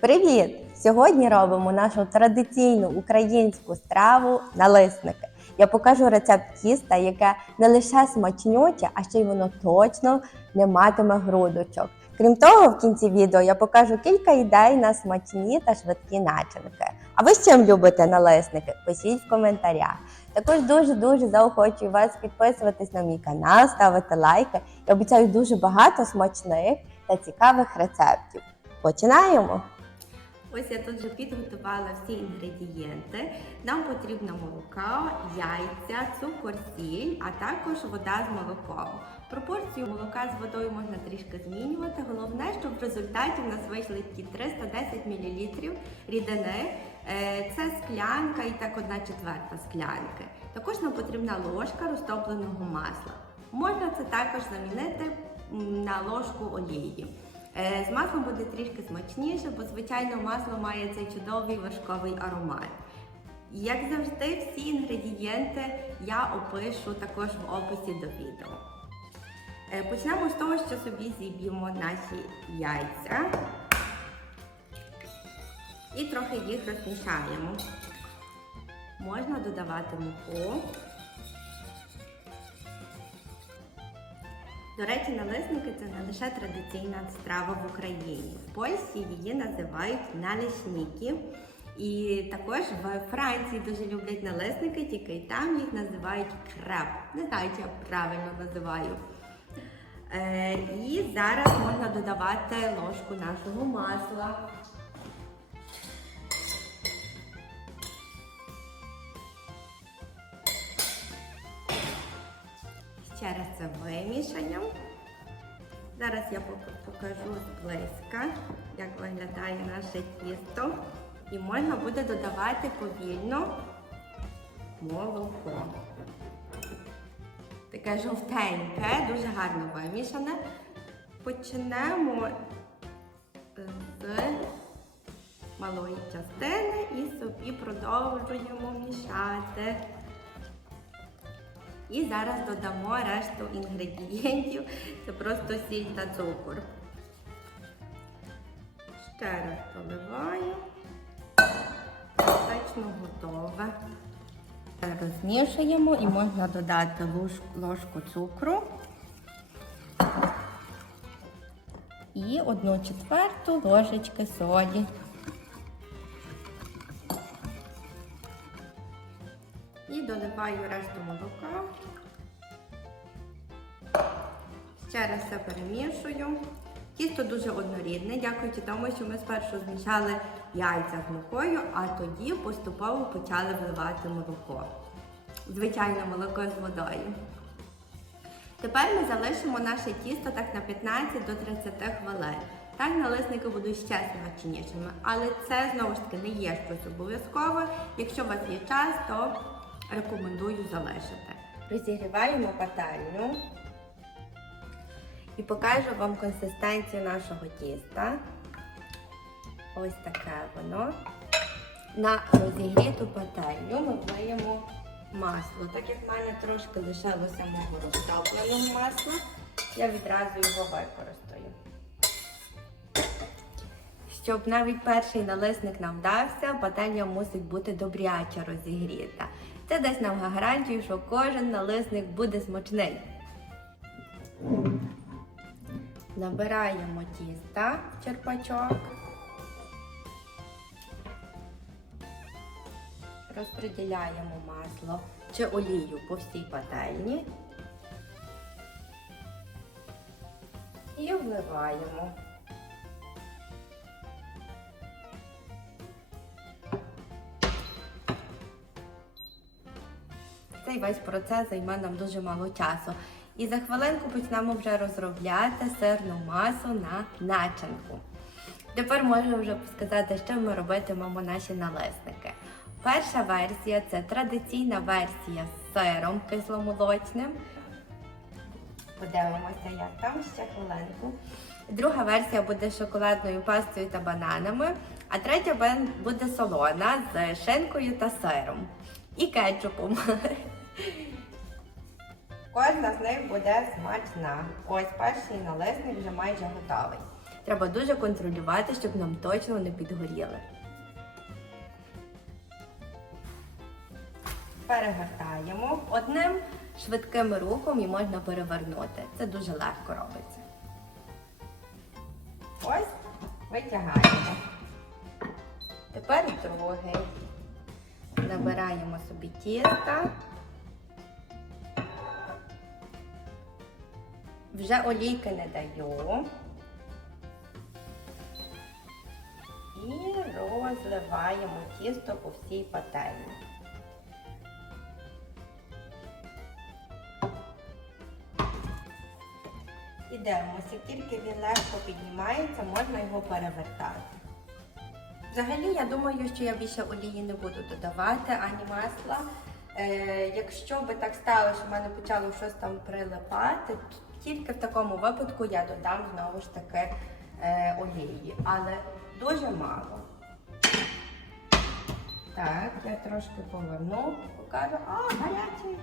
Привіт! Сьогодні робимо нашу традиційну українську страву налисники. Я покажу рецепт тіста, яке не лише смачнюче, а ще й воно точно не матиме грудочок. Крім того, в кінці відео я покажу кілька ідей на смачні та швидкі начинки. А ви з чим любите налисники? Пишіть в коментарях. Також дуже-дуже заохочую вас підписуватись на мій канал, ставити лайки. Я обіцяю дуже багато смачних та цікавих рецептів. Починаємо! Ось я тут вже підготувала всі інгредієнти. Нам потрібно молоко, яйця, цукор, сіль, а також вода з молоком. Пропорцію молока з водою можна трішки змінювати. Головне, щоб в результаті в нас вийшли ті 310 мл рідини. Е, Це склянка і так одна четверта склянки. Також нам потрібна ложка розтопленого масла. Можна це також замінити на ложку олії. Е, З маслом буде трішки смачніше, бо звичайно масло має цей чудовий важковий аромат. Як завжди, всі інгредієнти я опишу також в описі до відео. Е, Почнемо з того, що собі зіб'ємо наші яйця і трохи їх розмішаємо. Можна додавати муку. До речі, налисники це не лише традиційна страва в Україні. В Польщі її називають налісники. І також в Франції дуже люблять налисники, тільки там їх називають креп. Не знаю, чи я правильно називаю. Е, і зараз можна додавати ложку нашого масла. Ще раз це вимішаємо. Зараз я покажу зблизька, як виглядає наше тісто. І можна буде додавати повільно молоко. Таке жовтеньке, дуже гарно вимішане. Почнемо з малої частини і собі продовжуємо мішати. І зараз додамо решту інгредієнтів. Це просто сіль та цукор. Ще раз доливаю. Точно готове. Розмішуємо і можна додати ложку цукру. І одну четверту ложечки солі. І доливаю решту молока. Ще раз все перемішую. Тісто дуже однорідне, дякуючи тому, що ми спершу змішали яйця з мукою, а тоді поступово почали вливати молоко. Звичайне молоко з водою. Тепер ми залишимо наше тісто так на 15 до 30 хвилин. Так налисники будуть ще смачнішими. Але це знову ж таки не є щось обов'язкове. Якщо у вас є час, то рекомендую залишити. Розігріваємо пательню і покажу вам консистенцію нашого тіста. Ось таке воно. На розігріту пательню ми вливаємо масло. Так як в мене трошки лишилося мого розтопленого масла, я відразу його використаю. Щоб навіть перший налисник нам вдався, пательня мусить бути добряче розігріта. Це дасть нам гарантію, що кожен налисник буде смачний. Набираємо тіста в черпачок. Розподіляємо масло чи олію по всій пательні і вливаємо. Цей весь процес займе нам дуже мало часу. І за хвилинку почнемо вже розробляти сирну масу на начинку. Тепер можу вже сказати, що ми робитимемо наші налисники. Перша версія це традиційна версія з сиром кисломолочним. Подивимося, як там ще хвилинку. Друга версія буде з шоколадною пастою та бананами, а третя буде солона з шинкою та сиром і кетчупом. Кожна з них буде смачна. Ось перший налисник вже майже готовий. Треба дуже контролювати, щоб нам точно не підгоріли. Перегортаємо одним швидким рухом і можна перевернути. Це дуже легко робиться. Ось, витягаємо. Тепер другий. Набираємо собі тіста. Вже олійки не даю. І розливаємо тісто по всій пательні. І дивимося, тільки він легко піднімається, можна його перевертати. Взагалі, я думаю, що я більше олії не буду додавати, ані масла. Е, якщо би так стало, що в мене почало щось там прилипати, тільки в такому випадку я додам знову ж таки е, олії, але дуже мало. Так, я трошки поверну, покажу, а, гарячий.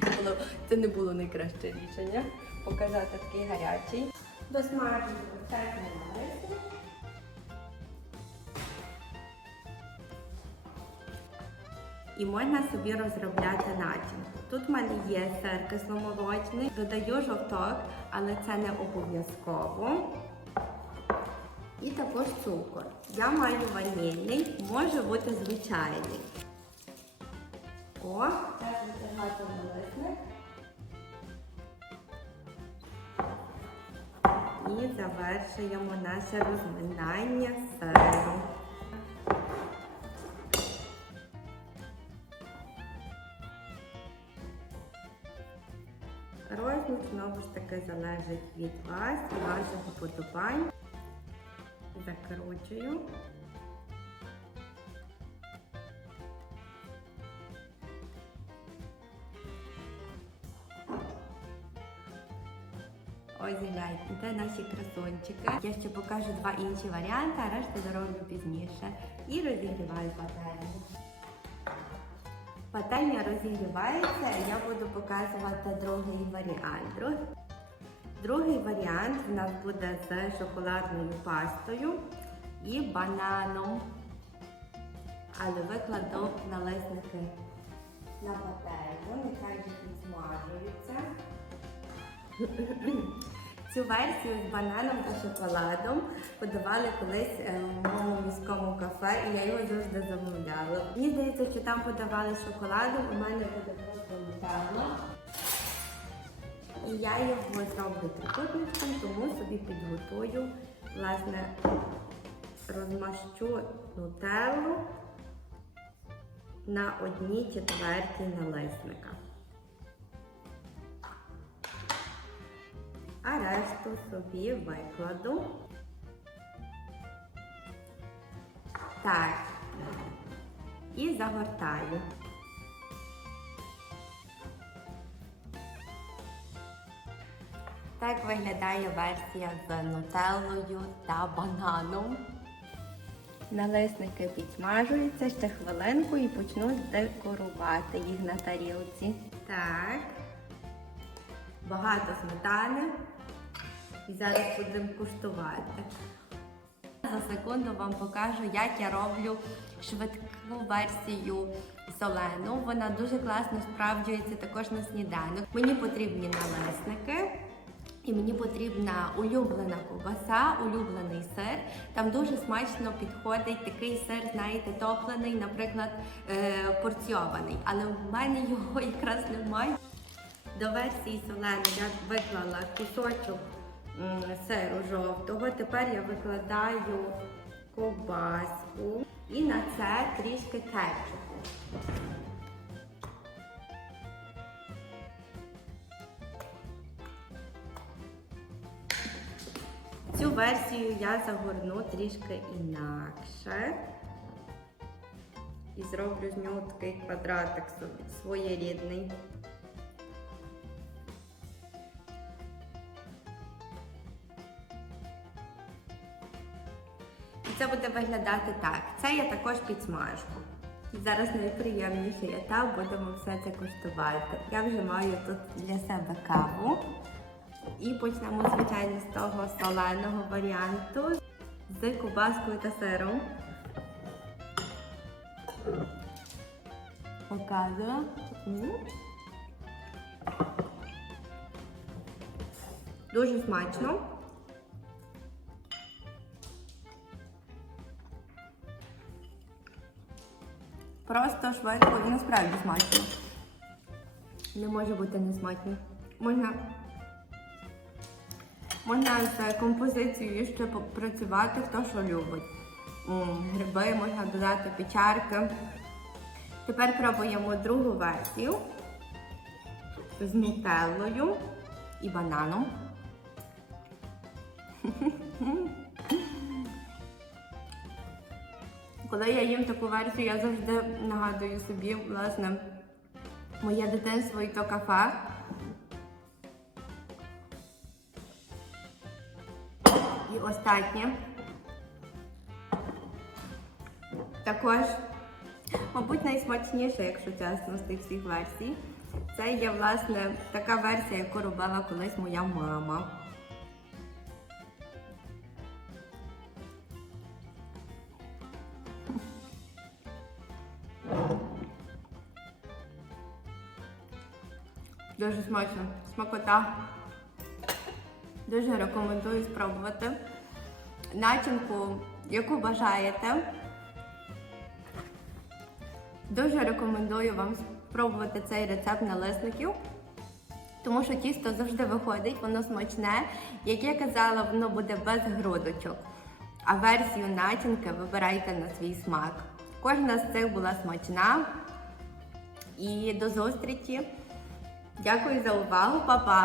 Це, було, це не було найкраще рішення показати такий гарячий. Досмажуємо так не І можна собі розробляти начинку. Тут в мене є сир кисломолочний, додаю жовток, але це не обов'язково. І також цукор. Я маю ванільний, може бути звичайний. О, так витягати налисник. І завершуємо наше розминання сиру. Знову ж таки залежить від вас і ваших уподобань. Закручую. Ось гляньте, наші красончики. Я ще покажу два інші варіанти, а решту дороблю пізніше. І розігріваю пательню. Пательня розігрівається, я буду показувати другий варіант. Другий варіант у нас буде з шоколадною пастою і бананом. Але викладу налисники на пательню, нехай вже підсмажуються. Цю версію з бананом та шоколадом подавали колись е, в моєму міському кафе, і я його завжди замовляла. Мені здається, що там подавали з шоколадом, у мене буде просто. І я його зроблю трикутничком, тому собі підготую, власне, розмащу нутеллу на одній четвертій налисника. А решту собі викладу. Так. І загортаю. Так виглядає версія з нутеллою та бананом. Налисники підсмажуються ще хвилинку і почну декорувати їх на тарілці. Так. Багато сметани. І зараз будемо куштувати. За секунду вам покажу, як я роблю швидку версію солену. Вона дуже класно справджується також на сніданок. Мені потрібні налисники. І мені потрібна улюблена ковбаса, улюблений сир. Там дуже смачно підходить такий сир, знаєте, топлений, наприклад, е, порційований. Але в мене його якраз немає. До версії соленої я виклала кусочок сиру жовтого. Тепер я викладаю ковбаску і на це трішки кетчупу. Цю версію я загорну трішки інакше. І зроблю з нього такий квадратик своєрідний. Це буде виглядати так. Це я також підсмажку. Зараз найприємніший етап, будемо все це куштувати. Я вже маю тут для себе каву. І почнемо, звичайно, з того соленого варіанту з кубаскою та сиром. Показую. Дуже смачно. Просто швидко і насправді смачно. Не може бути не смачно. Можна, можна з композицією ще попрацювати, хто що любить. Гриби можна додати печарки. Тепер пробуємо другу версію з нутеллою і бананом. Коли я їм таку версію, я завжди нагадую собі, власне, моє дитинство і то кафе. І останнє. Також, мабуть, найсмачніше, якщо чесно, з тих всіх версій. Це є, власне, така версія, яку робила колись моя мама. Дуже смачно. Смакота. Дуже рекомендую спробувати. Начинку, яку бажаєте. Дуже рекомендую вам спробувати цей рецепт налисників, тому що тісто завжди виходить, воно смачне. Як я казала, воно буде без грудочок. А версію начинки вибирайте на свій смак. Кожна з цих була смачна. І до зустрічі! Дякую за увагу, па-па!